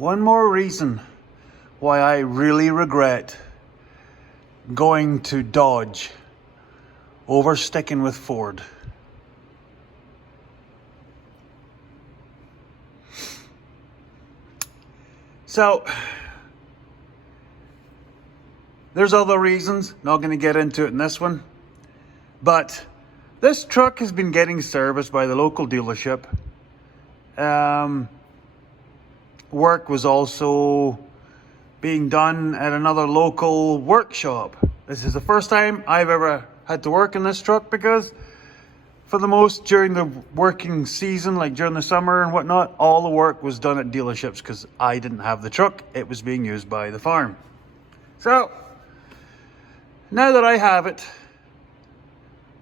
one more reason why I really regret going to Dodge over sticking with Ford. So, there's other reasons, not going to get into it in this one, but this truck has been getting serviced by the local dealership. Work was also being done at another local workshop. This is the first time I've ever had to work in this truck because for the most during the working season, like during the summer and whatnot, all the work was done at dealerships because I didn't have the truck. It was being used by the farm. So now that I have it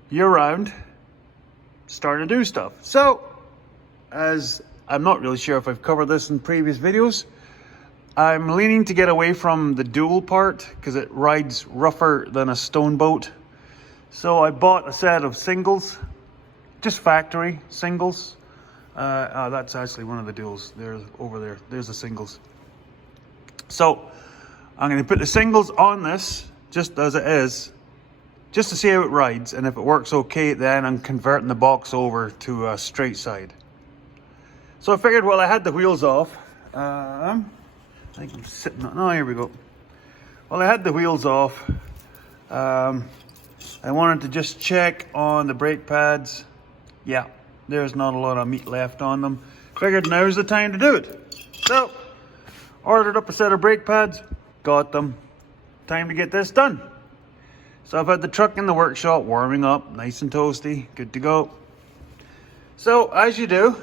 year round, starting to do stuff. So as I'm not really sure if I've covered this in previous videos, I'm leaning to get away from the dual part because it rides rougher than a stone boat. So I bought a set of singles, just factory singles. That's actually one of the duals. There's over there. There's the singles. So I'm going to put the singles on this just as it is, just to see how it rides. And if it works okay, then I'm converting the box over to a straight side. So I figured while I had the wheels off, I think I'm sitting on, oh, here we go. Well, I had the wheels off. I wanted to just check on the brake pads. Yeah, there's not a lot of meat left on them. Figured now's the time to do it. So, ordered up a set of brake pads, got them. Time to get this done. So I've had the truck in the workshop warming up, nice and toasty, good to go. So, as you do,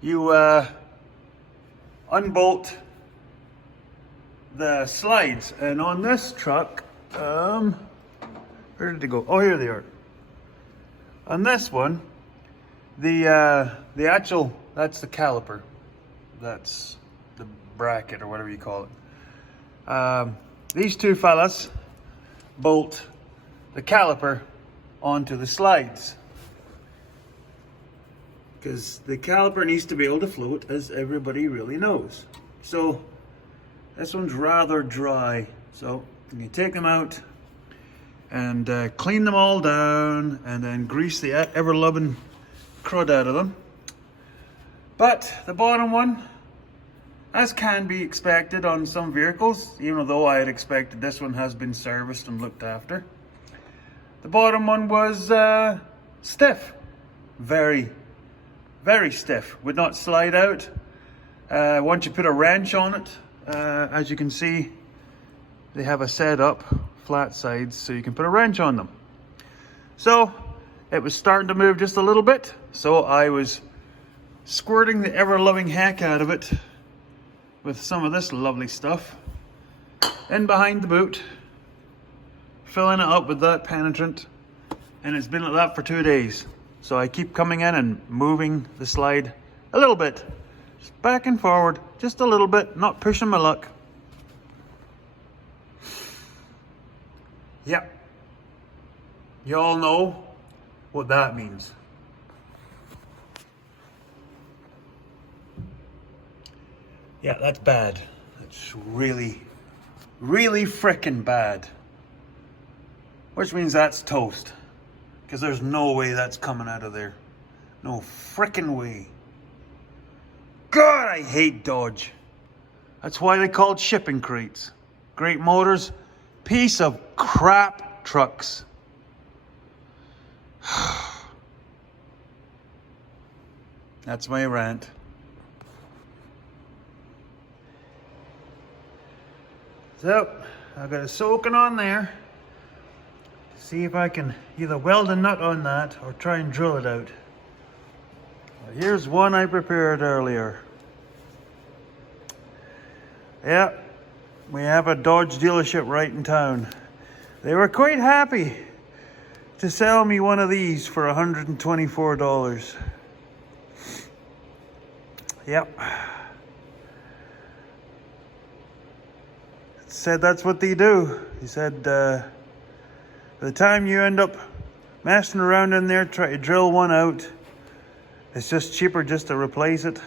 you unbolt the slides, and on this truck, where did they go? Oh, here they are. On this one, the actual, that's the caliper, that's the bracket or whatever you call it. These two fellas bolt the caliper onto the slides, because the caliper needs to be able to float, as everybody really knows. So this one's rather dry, so you can take them out and clean them all down and then grease the ever-loving crud out of them. But the bottom one, as can be expected on some vehicles, even though I had expected this one has been serviced and looked after, the bottom one was stiff, very stiff, would not slide out. Once you put a wrench on it, as you can see, they have a set up flat sides so you can put a wrench on them. So it was starting to move just a little bit, so I was squirting the ever-loving heck out of it with some of this lovely stuff in behind the boot, filling it up with that penetrant, and it's been like that for 2 days. So I keep coming in and moving the slide a little bit, just back and forward, just a little bit, not pushing my luck. Yeah, you all know what that means. Yeah, that's bad. That's really, really frickin' bad. Which means that's toast. Because there's no way that's coming out of there. No frickin' way. God, I hate Dodge. That's why they call it shipping crates. Great Motors, piece of crap trucks. That's my rant. So, I've got it soaking on there. See if I can either weld a nut on that or try and drill it out. Well, here's one I prepared earlier. Yeah, we have a Dodge dealership right in town. They were quite happy to sell me one of these for $124. Yep. Said that's what they do. He said, by the time you end up messing around in there, try to drill one out, it's just cheaper just to replace it.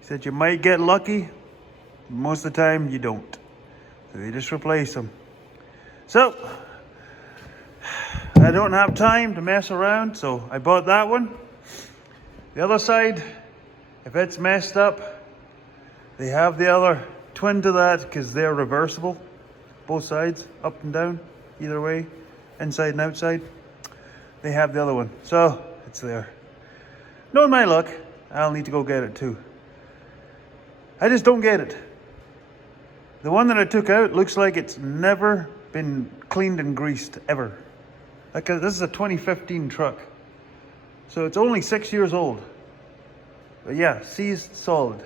He said you might get lucky. Most of the time you don't. So you just replace them. So, I don't have time to mess around, so I bought that one. The other side, if it's messed up, they have the other twin to that because they're reversible. Both sides, up and down, either way, inside and outside. They have the other one, so it's there. Knowing my luck, I'll need to go get it too. I just don't get it. The one that I took out looks like it's never been cleaned and greased, ever. Like, this is a 2015 truck. So it's only 6 years old. But yeah, seized solid.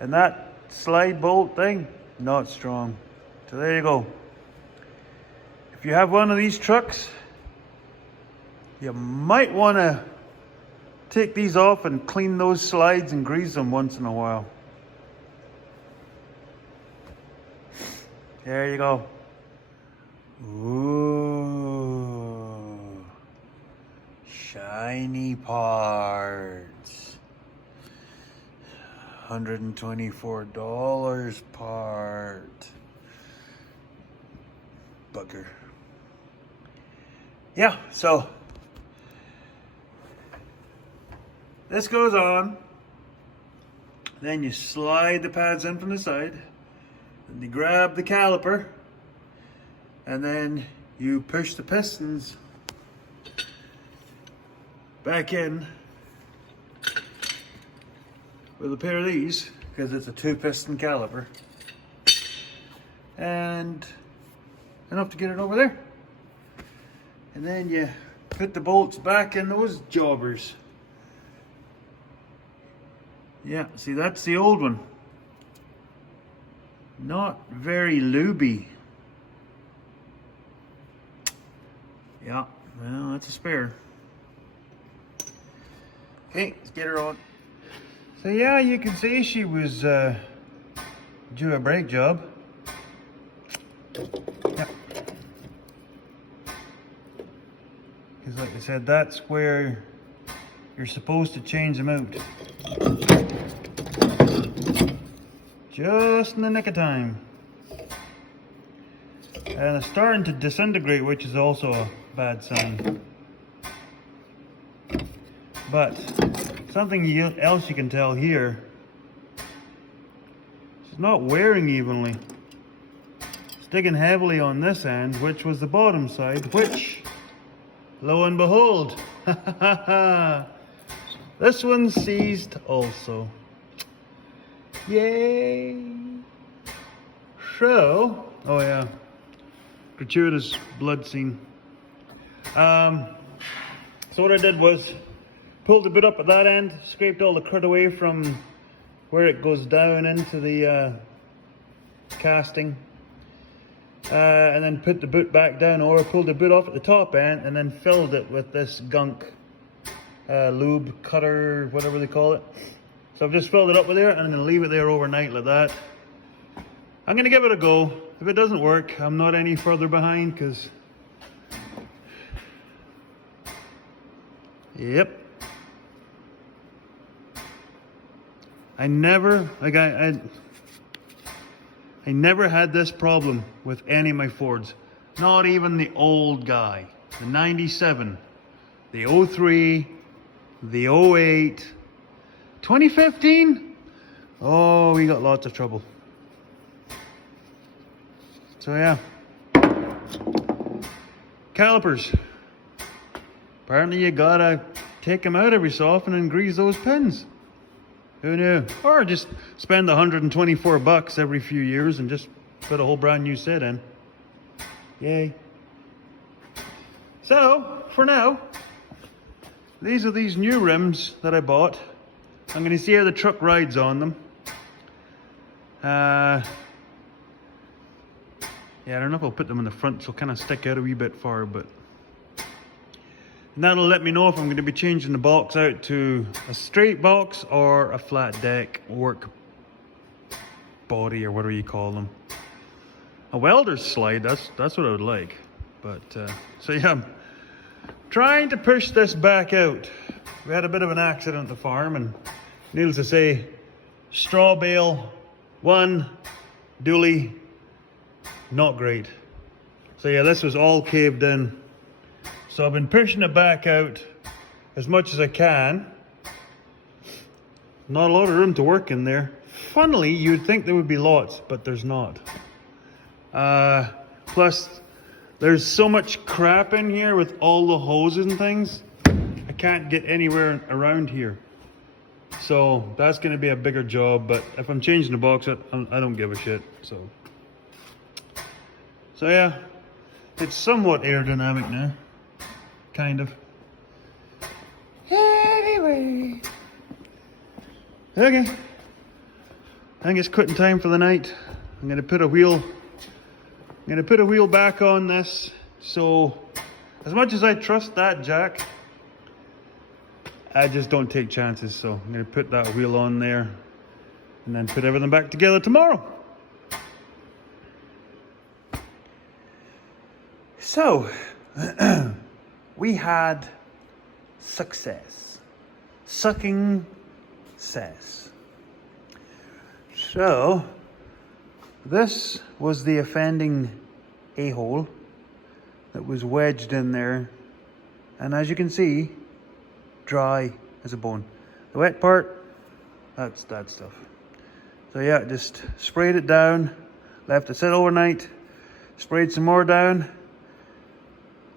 And that slide bolt thing, not strong. So there you go. If you have one of these trucks, you might want to take these off and clean those slides and grease them once in a while. There you go. Ooh. Shiny parts. $124 part. Bugger. Yeah, so this goes on. Then you slide the pads in from the side. And you grab the caliper. And then you push the pistons back in with a pair of these, because it's a 2-piston caliper, and enough to get it over there. And then you put the bolts back in those jobbers. Yeah, see, that's the old one. Not very lubey. Yeah, well, that's a spare. Okay, let's get her on. So yeah, you can see she was due a brake job. Yep. Because like I said, that's where you're supposed to change them out. Just in the nick of time. And it's starting to disintegrate, which is also a bad sign. But something else you can tell here, it's not wearing evenly. It's digging heavily on this end, which was the bottom side, which, lo and behold, this one's seized also. Yay! So, oh yeah, gratuitous blood scene. So what I did was pulled the bit up at that end, scraped all the crud away from where it goes down into the casting, and then put the boot back down, or pulled the boot off at the top end and then filled it with this gunk lube cutter, whatever they call it. So I've just filled it up with there, and I'm going to leave it there overnight like that. I'm going to give it a go. If it doesn't work, I'm not any further behind, because yep, I never had this problem with any of my Fords. Not even the old guy, the 97, the 03, the 08, 2015. Oh, we got lots of trouble. So yeah, calipers. Apparently you gotta take them out every so often and grease those pins. Who knew? Or just spend $124 every few years and just put a whole brand new set in. Yay. So, for now, these are these new rims that I bought. I'm gonna see how the truck rides on them. Yeah, I don't know if I'll put them in the front, so they'll kind of stick out a wee bit far, but and that'll let me know if I'm going to be changing the box out to a straight box or a flat deck work body, or whatever you call them. A welder's slide, that's what I would like. But so yeah, I'm trying to push this back out. We had a bit of an accident at the farm, and needless to say, straw bale, one, dually, not great. So yeah, this was all caved in. So I've been pushing it back out as much as I can. Not a lot of room to work in there. Funnily, you'd think there would be lots, but there's not. Plus, there's so much crap in here with all the hoses and things. I can't get anywhere around here. So that's going to be a bigger job, but if I'm changing the box, I don't give a shit. So yeah, it's somewhat aerodynamic now. Kind of. Anyway. Okay. I think it's quitting time for the night. I'm gonna put a wheel back on this. So as much as I trust that jack, I just don't take chances. So I'm gonna put that wheel on there and then put everything back together tomorrow. So we had success. Sucking cess. So this was the offending a-hole that was wedged in there, and as you can see, dry as a bone. The wet part, that's that stuff. So yeah, just sprayed it down, left it sit overnight, sprayed some more down,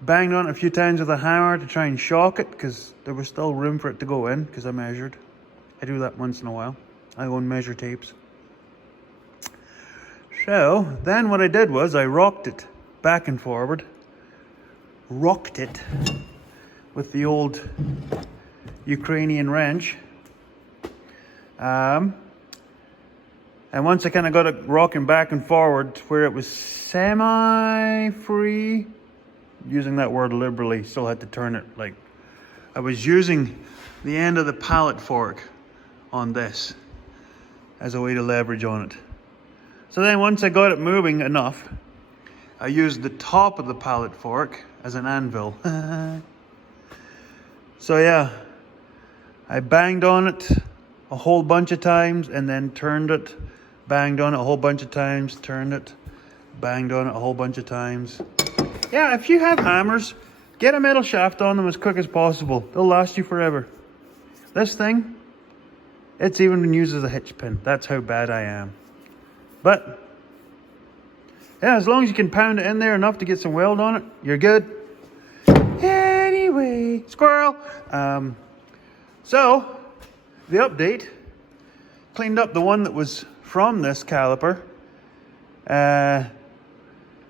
banged on it a few times with a hammer to try and shock it, because there was still room for it to go in, because I measured. I do that once in a while. I own measure tapes. So then what I did was I rocked it back and forward. Rocked it with the old Ukrainian wrench. And once I kind of got it rocking back and forward where it was semi-free, using that word liberally, still had to turn it like I was using the end of the pallet fork on this as a way to leverage on it. So then once I got it moving enough, I used the top of the pallet fork as an anvil. So yeah, I banged on it a whole bunch of times and then turned it, banged on it a whole bunch of times, turned it, banged on it a whole bunch of times. Yeah, if you have hammers, get a metal shaft on them as quick as possible. They'll last you forever. This thing, it's even been used as a hitch pin. That's how bad I am. But yeah, as long as you can pound it in there enough to get some weld on it, you're good. Anyway, squirrel. So the update, cleaned up the one that was from this caliper.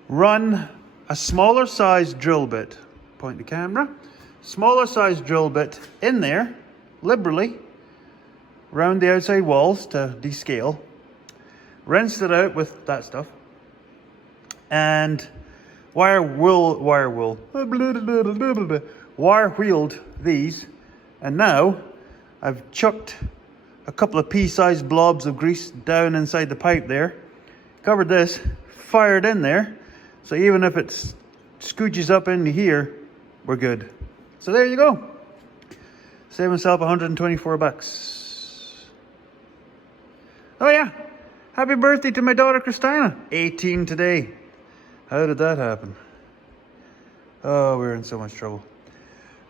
Run a smaller size drill bit. Point the camera. Smaller size drill bit in there, liberally, around the outside walls to descale. Rinsed it out with that stuff. And wire wheeled these. And now I've chucked a couple of pea-sized blobs of grease down inside the pipe there. Covered this, fired in there. So even if it scooches up into here, we're good. So there you go. Save myself 124 bucks. Oh yeah, happy birthday to my daughter Christina. 18 today. How did that happen? Oh, we're in so much trouble.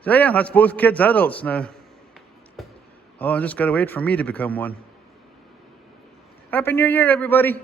So yeah, that's both kids adults now. Oh, I just gotta wait for me to become one. Happy New Year, everybody.